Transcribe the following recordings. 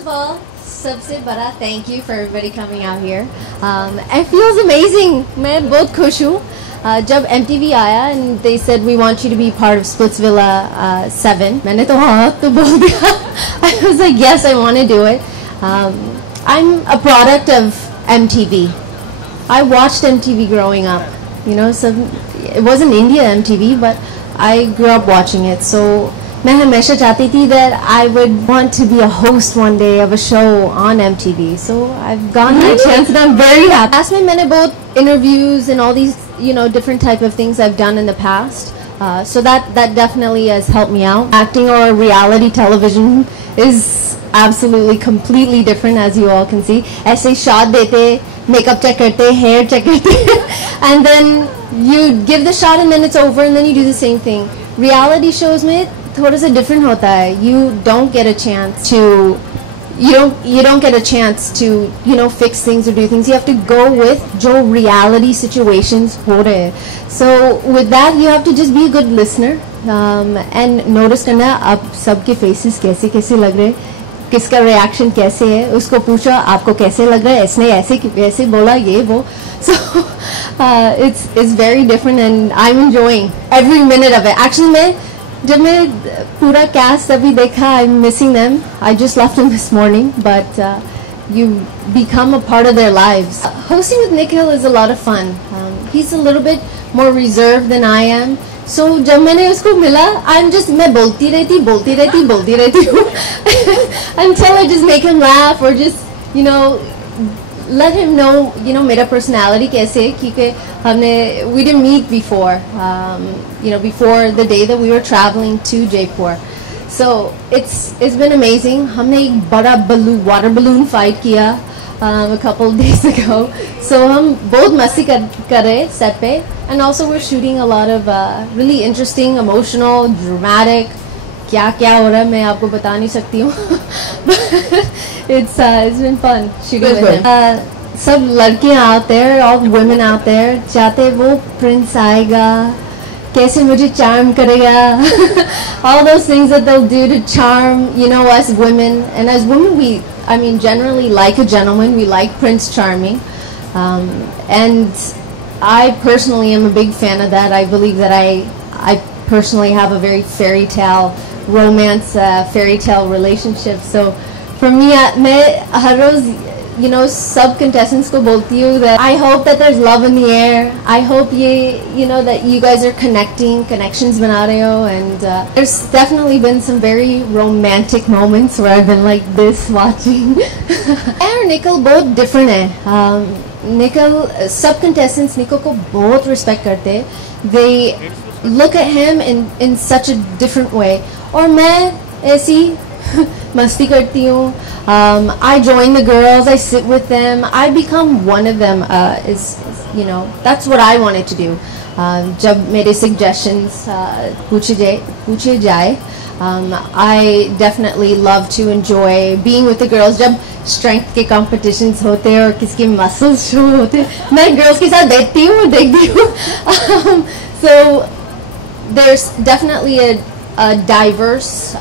of all, सबसे बड़ा thank you for everybody coming out here. It feels amazing. मैं बहुत खुश हूँ. जब MTV आया and they said we want you to be part of Splitsvilla 7. मैंने तो हाँ तो बोल दिया. I was like yes, I want to do it. I'm a product of MTV. I watched MTV growing up. You know, so it wasn't India MTV, but I grew up watching it. So मैं हमेशा चाहती थी that I would want to be a host one day of a show on MTV. So I've gotten that chance and I'm very happy. Last में मैंने बहुत interviews and all these, you know, different type of things I've done in the past. So that definitely has helped me out. Acting or reality television is absolutely completely different, as you all can see. ऐसे shot देते, makeup check करते, hair check करते, and then you give the shot and then it's over and then you do the same thing. Reality shows में थोड़ा सा different होता है. You don't get a chance to you know fix things or do things. You have to go with जो reality situations हो रहे हैं. So with that you have to just be a good listener and notice करना अब सबके faces कैसे कैसे लग रहे हैं, किसका reaction कैसे है, उसको पूछा आपको कैसे लग रहा है, इसने ऐसे बोला ये वो. So it's very different and I'm enjoying every minute of it. Actually जब मैं पूरा cast अभी देखा, I'm missing them. I just left them this morning, but you become a part of their lives. Hosting with Nikhil is a lot of fun. He's a little bit more reserved than I am. So जब मैंने उसको मिला, मैं बोलती रहती हूँ until I just make him laugh or just you know let him know you know मेरा personality कैसे है, क्योंकि we didn't meet before you know before the day that we were traveling to Jaipur. So it's been amazing. हमने एक बड़ा water balloon fight किया a couple of days ago. So हम बहुत मस्ती कर रहे set पे, and also we're shooting a lot of really interesting, emotional, dramatic. क्या हो रहा है मैं आपको बता नहीं सकती हूँ. It's been fun shooting with him. सब लड़कियाँ out there, all women out there चाहते वो prince आएगा, कैसे मुझे charm करेगा. All those things that they'll do to charm you know us women. And as women we generally like a gentleman. We like Prince Charming, and I personally am a big fan of that. I believe that I personally have a very fairy tale romance, fairy tale relationship. So for me, मैं हर रोज you know sub contestants को बोलती हूँ that I hope that there's love in the air. I hope you know that you guys are connections बना रहे हो, and there's definitely been some very romantic moments where I've been like this watching. और Nikhil बहुत different है. Nikhil sub contestants Nikhil को बहुत respect करते हैं. They look at him in such a different way. और मैं ऐसी मस्ती करती हूँ. I join the girls, I sit with them, I become one of them. You know that's what I wanted to do. जब मेरे suggestions पूछे जाए, I definitely love to enjoy being with the girls. जब strength के competitions होते हैं और किसके muscles show होते हैं, मैं girls के साथ देखती हूँ. So there's definitely a diverse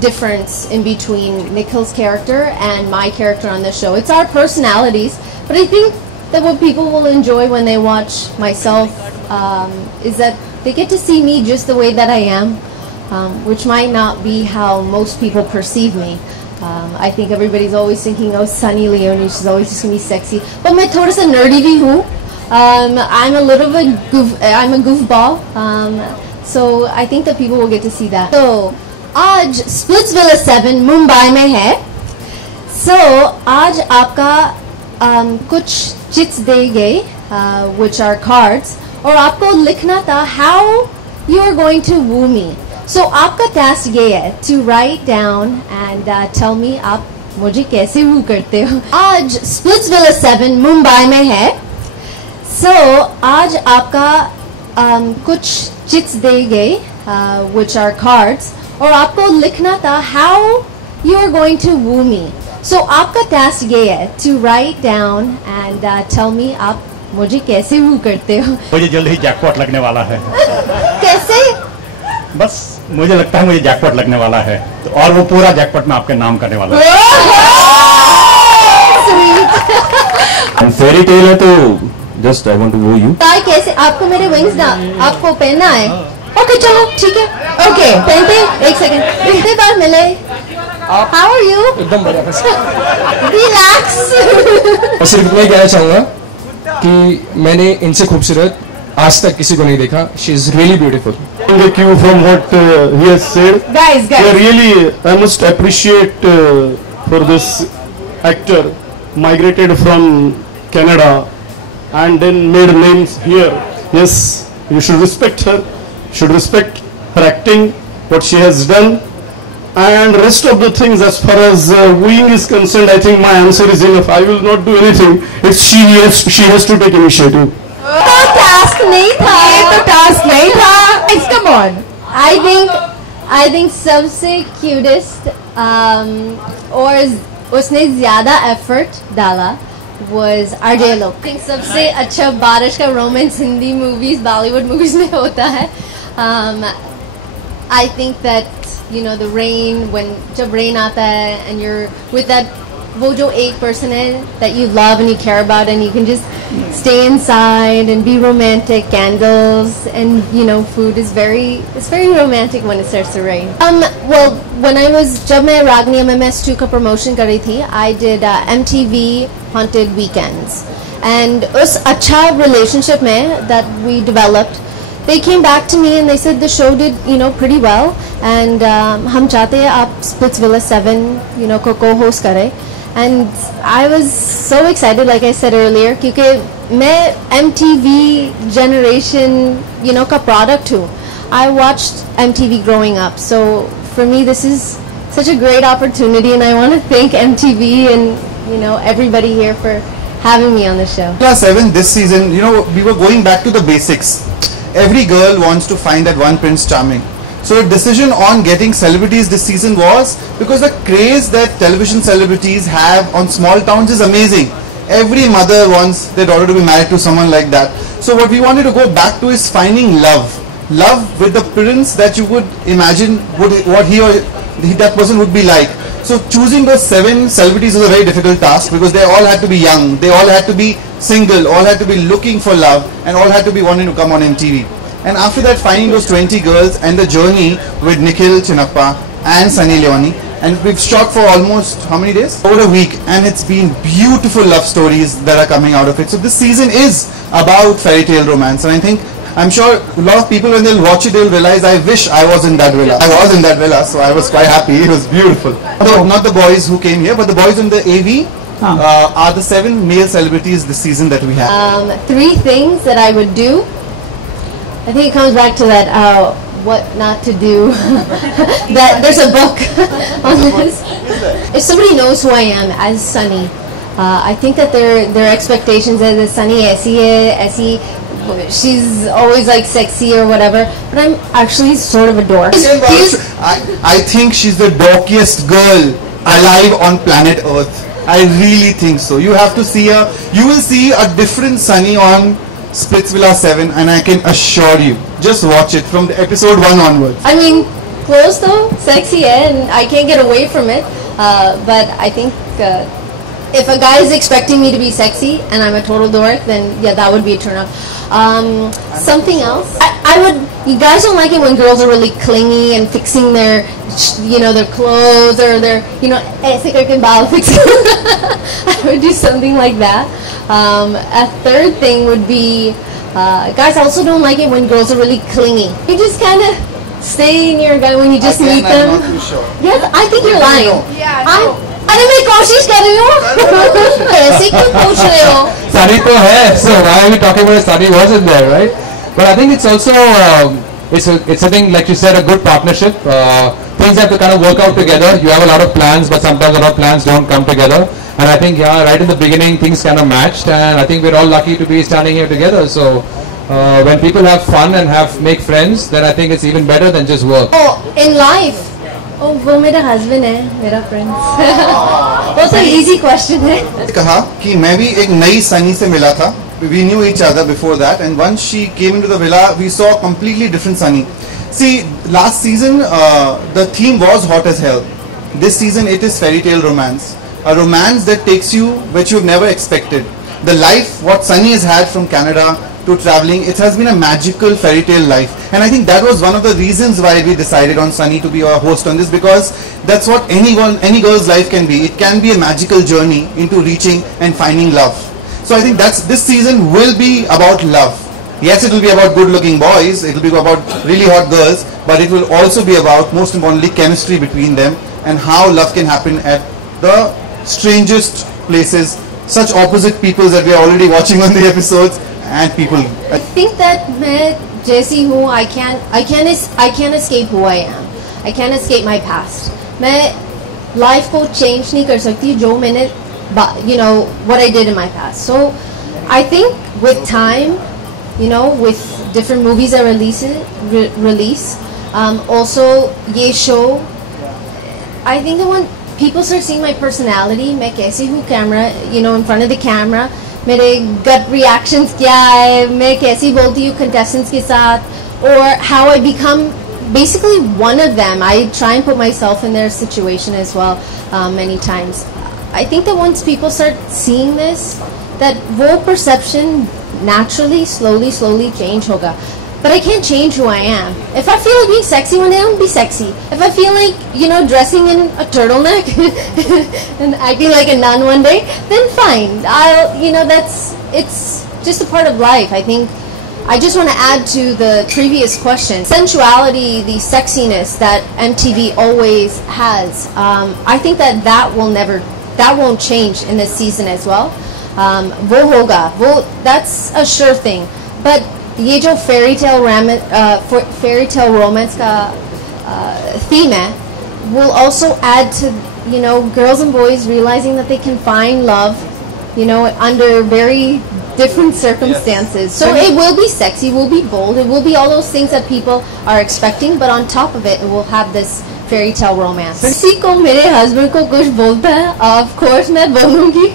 difference in between Nikhil's character and my character on the show. It's our personalities, but I think that what people will enjoy when they watch myself is that they get to see me just the way that I am, which might not be how most people perceive me. I think everybody's always thinking, oh, Sunny Leone, she's always just gonna be sexy. But मैं थोड़ा सा nerdy भी हूँ. I'm a little bit I'm a goofball. So I think that people will get to see that. So आज Splitsvilla 7 Mumbai में है. So आज आपका कुछ चिट्स दे गए, which are cards, और आपको लिखना था how you are going to woo me. So आपका task ये है to write down and tell me आप मुझे कैसे woo करते हो. आज Splitsvilla 7 मुंबई में है. So आज आपका कुछ चिट्स दे गए, which are cards, और आपको लिखना था how you are going to woo me. So आपका task ये है to write down and tell me आप मुझे कैसे woo करते हो. मुझे जल्द ही जैकपॉट लगने वाला है. कैसे? बस मुझे लगता है मुझे जैकपॉट लगने वाला है तो और वो पूरा जैकपॉट मैं आपके नाम करने वाला हूँ। फेरी टेल है तो जस्ट आई वांट टू वो यू। कैसे आपको मेरे विंग्स ना आपको पहनना है? ओके चलो ठीक है, ओके पहनते, एक सेकंड पहनते बार मिले। How are you? एकदम बढ़िया। रिलैक्स। मैं सिर्फ इतना ही कहना चाहूंगा कि मैंने इनसे खूबसूरत आज तक किसी को नहीं देखा। She is really beautiful. The cue from what he has said. Guys. Yeah, really, I must appreciate for this actor migrated from Canada and then made names here. Yes, you should respect her. Should respect her acting, what she has done, and rest of the things as far as wooing is concerned. I think my answer is enough. I will not do anything. It's she has to take initiative. Task नहीं था, ये तो task नहीं था। Come on. I think सबसे cutest और उसने ज्यादा effort डाला was RJ Look. I think सबसे अच्छा बारिश का romance Hindi movies, Bollywood movies में होता है। I think that the rain, when जब rain आता है and you're with that वो जो एक person है that you love and you care about and you can just stay inside and be romantic, candles and food is very romantic when it starts to rain. Well, when I was जब मैं रागनी MMS2 का promotion कर रही थी, I did MTV Haunted Weekends and उस अच्छा relationship में that we developed, they came back to me and they said the show did pretty well and हम चाहते हैं आप Splitsvilla 7 को co-host करें. And I was so excited, like I said earlier, क्योंकि मैं MTV generation का product हूँ. I watched MTV growing up, so for me this is such a great opportunity, and I want to thank MTV and everybody here for having me on the show. Class 7 this season, we were going back to the basics. Every girl wants to find that one Prince Charming. So the decision on getting celebrities this season was because the craze that television celebrities have on small towns is amazing. Every mother wants their daughter to be married to someone like that. So what we wanted to go back to is finding love. Love with the prince that you would imagine what that person would be like. So choosing those 7 celebrities was a very difficult task because they all had to be young, they all had to be single, all had to be looking for love and all had to be wanting to come on MTV. And after that, finding those 20 girls and the journey with Nikhil Chinnappa and Sunny Leone, and we've shot for almost how many days? Over a week, and it's been beautiful love stories that are coming out of it. So this season is about fairy tale romance, and I'm sure a lot of people when they'll watch it, they'll realize I wish I was in that villa. I was in that villa, so I was quite happy. It was beautiful. So not the boys who came here, but the boys in the AV are the 7 male celebrities this season that we have. 3 things that I would do. I think it comes back to that what not to do. That there's a book on this. If somebody knows who I am as Sunny, I think that their expectations are that Sunny aisi she's always like sexy or whatever, but I'm actually sort of a dork. I think she's the dorkiest girl alive on planet Earth. I really think so. You have to see her. You will see a different Sunny on Splitsvilla 7, and I can assure you, just watch it from the episode 1 onwards. I mean, clothes though, sexy, and I can't get away from it. But I think if a guy is expecting me to be sexy and I'm a total dork, then yeah, that would be a turn off. Something else, I would. You guys don't like it when girls are really clingy and fixing their, their clothes or their, ऐसे करके बाल fixing. I would do something like that. A third thing would be, guys also don't like it when girls are really clingy. You just kind of stay near a guy when you just meet them. I'm not too sure. Yes, I think you're lying. Yeah, अरे मैं कोशिश कर रही हूँ। ऐसे क्यों पूछ रहे हो? Sunny तो है, so why are we talking about Sunny wasn't there, right? But I think it's also it's a thing, like you said, a good partnership. Things have to kind of work out together. You have a lot of plans, but sometimes a lot of plans don't come together. And I think right in the beginning things kind of matched, and I think we're all lucky to be standing here together. So when people have fun and make friends, then I think it's even better than just work. Oh, in life. Oh, वो मेरा husband है, मेरा friend. वो तो easy question है. कहा कि मैं भी एक नई सनी से मिला था. We knew each other before that, and once she came into the villa, we saw a completely different Sunny. See, last season the theme was hot as hell. This season it is fairy tale romance. A romance that takes you which you've never expected. The life what Sunny has had from Canada to traveling, it has been a magical fairy tale life. And I think that was one of the reasons why we decided on Sunny to be our host on this, because that's what any girl's life can be. It can be a magical journey into reaching and finding love. So I think this season will be about love. Yes, it will be about good looking boys, it will be about really hot girls, but it will also be about, most importantly, chemistry between them and how love can happen at the strangest places, such opposite peoples that we are already watching on the episodes, and people. I think that मैं जैसी हूँ, I can't escape who I am. I can't escape my past. मैं life को change नहीं कर सकती जो मैंने, what I did in my past. So I think with time, with different movies that release, also ये show, I think that when people start seeing my personality, मैं कैसी हूँ camera, in front of the camera, मेरे gut reactions क्या है, मैं कैसी बोलती हूँ contestants के साथ, or how I become basically one of them. I try and put myself in their situation as well many times. I think that once people start seeing this, that वो perception naturally, slowly change होगा. But I can't change who I am. If I feel like being sexy one day, I'll be sexy. If I feel like, dressing in a turtleneck and acting like a nun one day, then fine. It's just a part of life. I think I just want to add to the previous question. Sensuality, the sexiness that MTV always has, I think that won't change in this season as well. वो होगा, that's a sure thing. But ये जो fairy tale romance का theme है, will also add to girls and boys realizing that they can find love under very different circumstances. So it will be sexy, it will be bold, it will be all those things that people are expecting, but on top of it will have this fairy tale romance. किसी को मेरे husband को कुछ बोलता है, of course मैं बोलूँगी.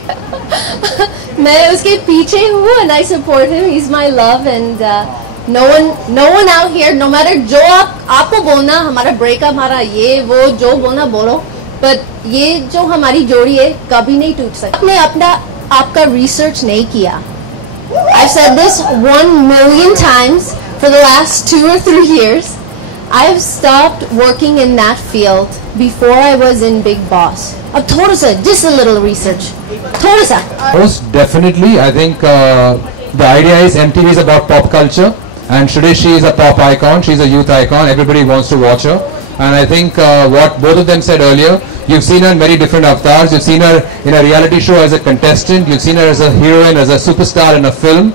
मैं उसके पीछे हूँ and I support him. He's my love, and no one out here, no matter जो आपको बोलना, हमारा breakup, हमारा ये वो जो बोलना बोलो, but ये जो हमारी जोड़ी है कभी नहीं टूट सकती. आपने आपका research नहीं किया. I've said this 1 million times for the last 2 or 3 years. I have stopped working in that field before I was in Big Boss. अब थोड़ा सा, just a little research. थोड़ा सा. Most definitely, I think the idea is MTV is about pop culture, and today she is a pop icon. She's a youth icon. Everybody wants to watch her, and I think what both of them said earlier. You've seen her in very different avatars. You've seen her in a reality show as a contestant. You've seen her as a heroine, as a superstar in a film.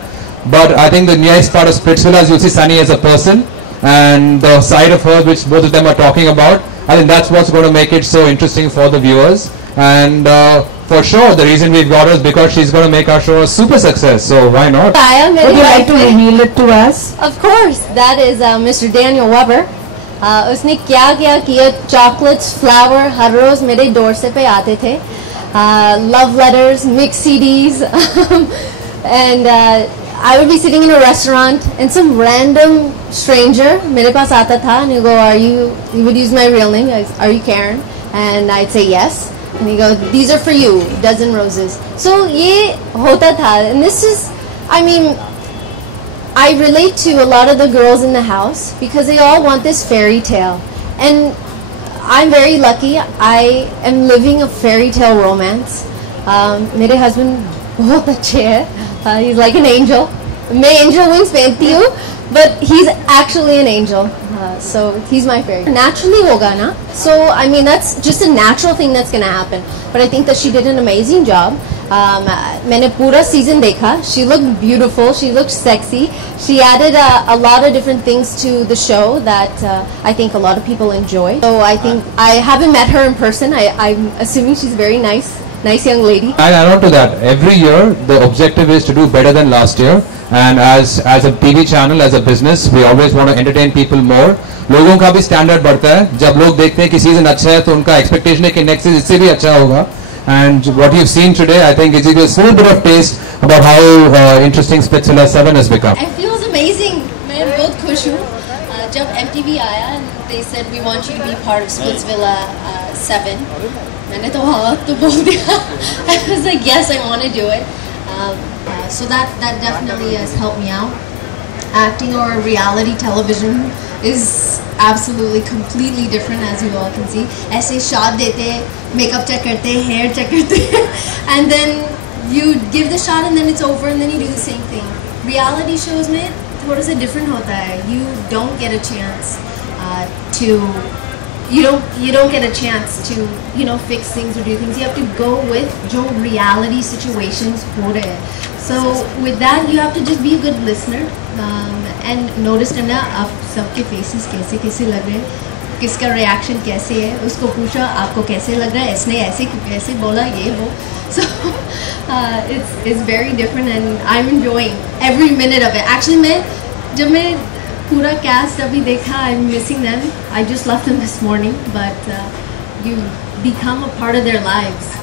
But I think the nice part of Splitsvilla is you'll see Sunny as a person, and the side of her which both of them are talking about. I think that's what's going to make it so interesting for the viewers. And for sure, the reason we've got her is because she's going to make our show a super success. So why not? Would you like to reveal it to us? Of course. That is Mr. Daniel Weber. उसने क्या किया, chocolates, flower, हर रोज मेरे doorstep पे आते थे, love letters, mixed CDs, and I would be sitting in a restaurant and some random stranger मेरे पास आता था and he'd go, he would use my real name, are you Karen? And I'd say yes, and he'd go, these are for you, dozen roses. So ये होता था, and this is, I relate to a lot of the girls in the house because they all want this fairy tale, and I'm very lucky. I am living a fairy tale romance. मेरे husband बहुत अच्छे हैं. He's like an angel. मैं angel wings पहनती हूँ, but he's actually an angel. So he's my fairy. Naturally होगा ना. So that's just a natural thing that's gonna happen. But I think that she did an amazing job. मैंने पूरा season देखा. She looked beautiful. She looked sexy. She added a lot of different things to the show that I think a lot of people enjoy. So I think I haven't met her in person. I'm assuming she's very nice young lady. I add on to that. Every year the objective is to do better than last year. And as a TV channel, as a business, we always want to entertain people more. लोगों का भी standard बढ़ता है. जब लोग देखते हैं कि season अच्छा है, तो उनका expectation है कि next season इससे भी अच्छा होगा. And what you've seen today, I think, is a small bit of taste about how interesting Splitsvilla 7 has become. It feels amazing. मैं बहुत खुश हूँ. जब MTV आया and they said we want you to be part of Splitsvilla 7, मैंने तो हाँ तो बोल दिया. I was like yes, I want to do it. So that definitely has helped me out. Acting or reality television is absolutely completely different, as you all can see. ऐसे shot देते, makeup check करते, hair check करते, and then you give the shot and then it's over and then you do the same thing. Reality shows में थोड़ा सा different होता है. You don't get a chance you don't get a chance to fix things or do things. You have to go with जो reality situations हो रहे हैं. So with that you have to just be a good listener and notice करना आप सबके faces कैसे कैसे लग रहे हैं, किसका reaction कैसे है, उसको पूछा आपको कैसे लग रहा है, इसने ऐसे कैसे बोला ये वो. So it's very different and I'm enjoying every minute of it. Actually जब मैं पूरा cast अभी देखा, I'm missing them. I just left them this morning, but you become a part of their lives.